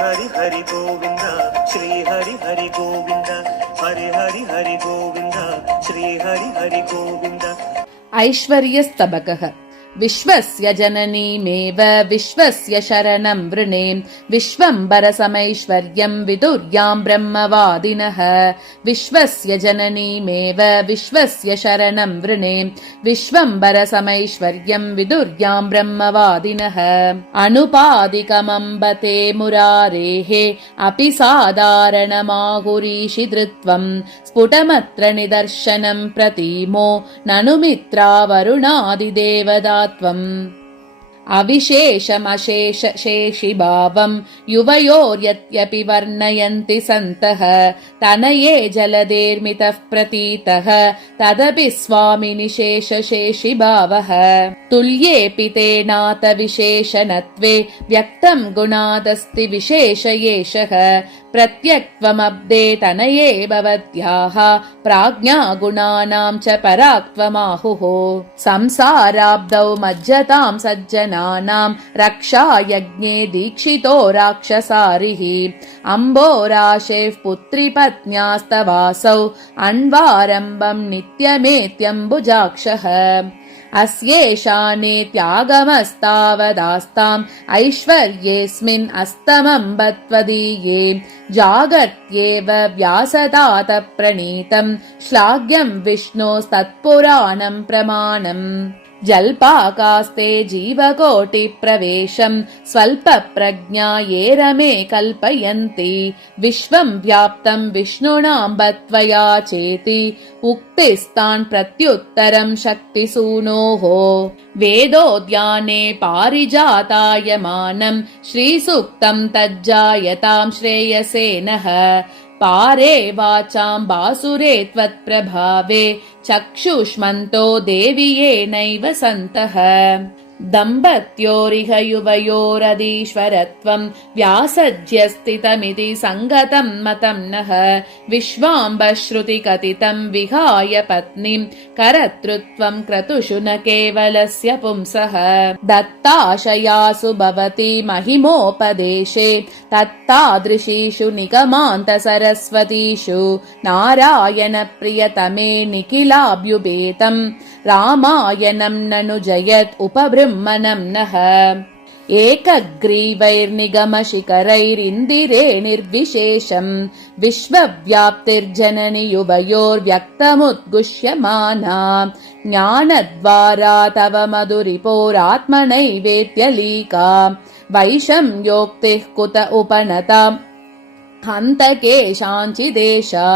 हरि हरि गोविन्द श्री हरि हरि गोविन्द हरि हरि हरि गोविन्द श्री हरि हरि गोविन्द। ऐश्वर्यस्तबकः विश्वस्य जननीमेव विश्वस्य शरणं वृणे विश्वम्बरसमैश्वर्यं विदुर्यां ब्रह्मवादिनः। विश्वस्य जननीमेव विश्वस्य शरणं वृणे विश्वम्बरसमैश्वर्यं विदुर्यां ब्रह्मवादिनः। अनुपादिकमम्बते मुरारेः अपि साधारणमाहुरीषि धृत्वं स्फुटमत्र निदर्शनं प्रतीमो ननु मित्रा वरुणादिदेवता अविशेषमशेष शेषिभावं युवयोर्यत्यपि वर्णयन्ति सन्तः तनये जलदेर्मितः प्रतीतः तदपि स्वामिनि शेषशेषिभावः। तुल्येऽपि तेनात विशेषणत्वे व्यक्तं गुणादस्ति विशेष एषः प्रत्यक्त्वमब्दे तनये भवत्याः प्राज्ञा गुणानां च पराक्त्वमाहुः। संसाराब्दौ मज्जतां सज्जनानां रक्षायज्ञे दीक्षितो राक्षसारिः अम्बोराशेः पुत्रीपत्न्यास्तवासौ अन्वारम्भं नित्यमेत्यम्बुजाक्षः। अस्येषानेत्यागमस्तावदास्ताम् ऐश्वर्येऽस्मिन् अस्तमम्बत्वदीये जागर्त्येव व्यासतात प्रणीतं श्लाघ्यं विष्णोस्तत्पुराणं प्रमाणम्। जल्पाकास्ते जीवकोटिप्रवेशं स्वल्पप्रज्ञा ये रमे कल्पयन्ति विश्वं व्याप्तं विष्णुनां बत्वया चेति उक्तिस्तान् प्रत्युत्तरं शक्तिसूनोः। वेदोद्याने पारिजातायमानं श्रीसूक्तं तज्जायतां श्रेयसे नः। पारे वाचां बासुरे त्वत्प्रभावे चक्षुष्मन्तो देवि येनैव सन्तः। दम्पत्योरिह युवयोरधीश्वरत्वं व्यासज्यस्थितमिति सङ्गतं मतं नः। विश्वाम्बश्रुतिकथितं विहाय पत्नीं करतृत्वं क्रतुषु न केवलस्य पुंसः। दत्ताशयासु भवति महिमोपदेशे तत्तादृशीषु निगमान्तसरस्वतीषु नारायणप्रियतमे निखिलाभ्युपेतं रामायणं ननु जयत् उपबृंहणं नः। एकग्रीवैर्निगमशिखरैरिन्दिरे निर्विशेषं विश्वव्याप्तिर्जननि युवयोर्व्यक्तमुद्गुष्यमाना ज्ञानद्वारा तव मधुरिपोरात्मनैवेद्यलीका वैषम्योक्तिः कुत उपनता हन्तकेशाञ्चिदेशा।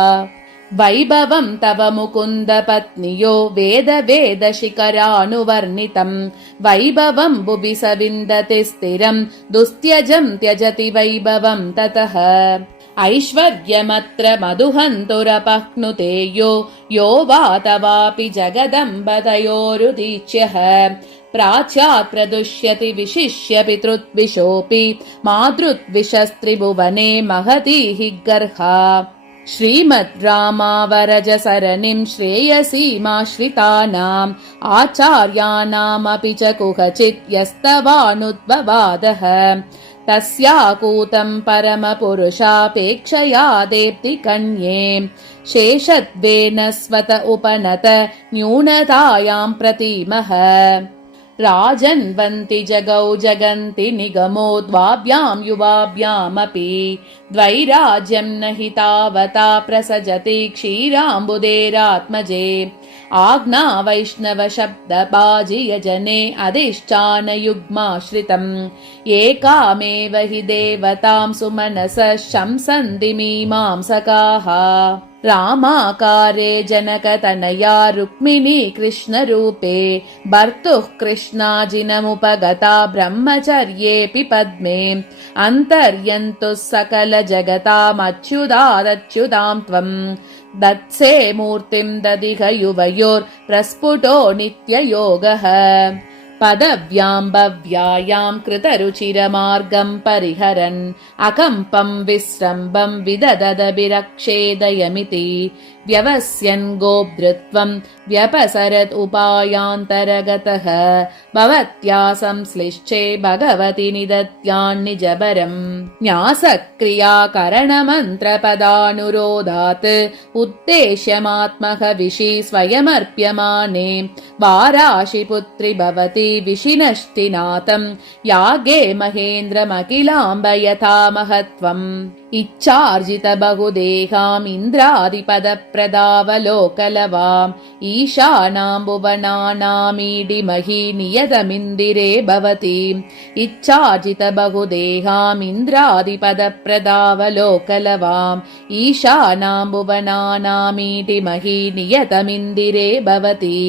वैभवं तव मुकुन्द पत्न्यो वेद वेद शिखरानुवर्णितं वैभवं भुवि स विन्दति स्थिरं दुस्त्यजं त्यजति वैभवं ततः। ऐश्वर्यमत्र मधुहन्तुरपह्नुते यो वा तवापि जगदम्बतयोरुदीच्यः प्राच्यात् प्रदुष्यति विशिष्य पितृद्विषोऽपि मातृद्विषस्त्रिभुवने महती हि गर्हा। श्रीमद् रामावरजसरणिं श्रेयसीमाश्रितानाम् आचार्याणामपि च कुहचित् यस्तवानुद्भवादः तस्याकूतं परमपुरुषापेक्षया देप्ति कन्ये शेषत्वेन स्वत उपनत न्यूनतायां प्रतीमः। राजन्वन्ति जगौ जगन्ति निगमो द्वाभ्यां युवाभ्यामपि द्वैराज्यं न हि तावता प्रसजति क्षीराम्बुदेरात्मजे आज्ञा वैष्णव शब्दबाजि यजने अधिष्ठानयुग्माश्रितम् एकामेव हि देवतां सुमनसः शंसन्ति मीमांसकाः। रामाकारे जनकतनया रुक्मिणी कृष्णरूपे भर्तुः कृष्णाजिनमुपगता ब्रह्मचर्येऽपि पद्मे अन्तर्यन्तुः सकलजगतामच्युतादच्युतां त्वं दत्से मूर्तिं ददिघ युवयोर्प्रस्फुटो नित्ययोगः। पदव्यां भव्यायां कृतरुचिरमार्गं परिहरन् अकम्पं विस्रम्भं विदददभिरक्षेदयमिति व्यवस्यन् गोब्धृत्वं व्यपसरत् उपायान्तरगतः भवत्या संश्लिष्टे भगवति निदत्यान्निजबरम् न्यासक्रियाकरणमन्त्रपदानुरोधात् उद्देश्यमात्महविषि स्वयमर्प्यमाने वाराशिपुत्रि भवति विशिनष्टिनाथं यागे महेन्द्रमखिलाम्ब यथा महत्त्वम् इच्छार्जित बहुदेहाम् इन्द्रादिपदप्रदावलोकलवाम् ईशानां भुवनानामीडिमहि नियतमिन्दिरे भवति इच्छार्जित बहुदेहाम् इन्द्रादिपदप्रदावलोकलवाम् ईशानां भुवनानामीडिमहि नियतमिन्दिरे भवति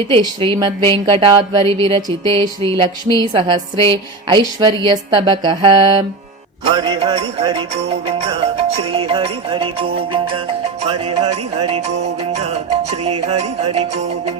इति श्रीमद्वेङ्कटाद्वरि विरचिते श्रीलक्ष्मीसहस्रे ऐश्वर्यस्तबकः। हरि हरि हरि गोविन्द श्री हरि हरि गोविन्द हरि हरि हरि गोविन्द श्री हरि हरि गोविन्द।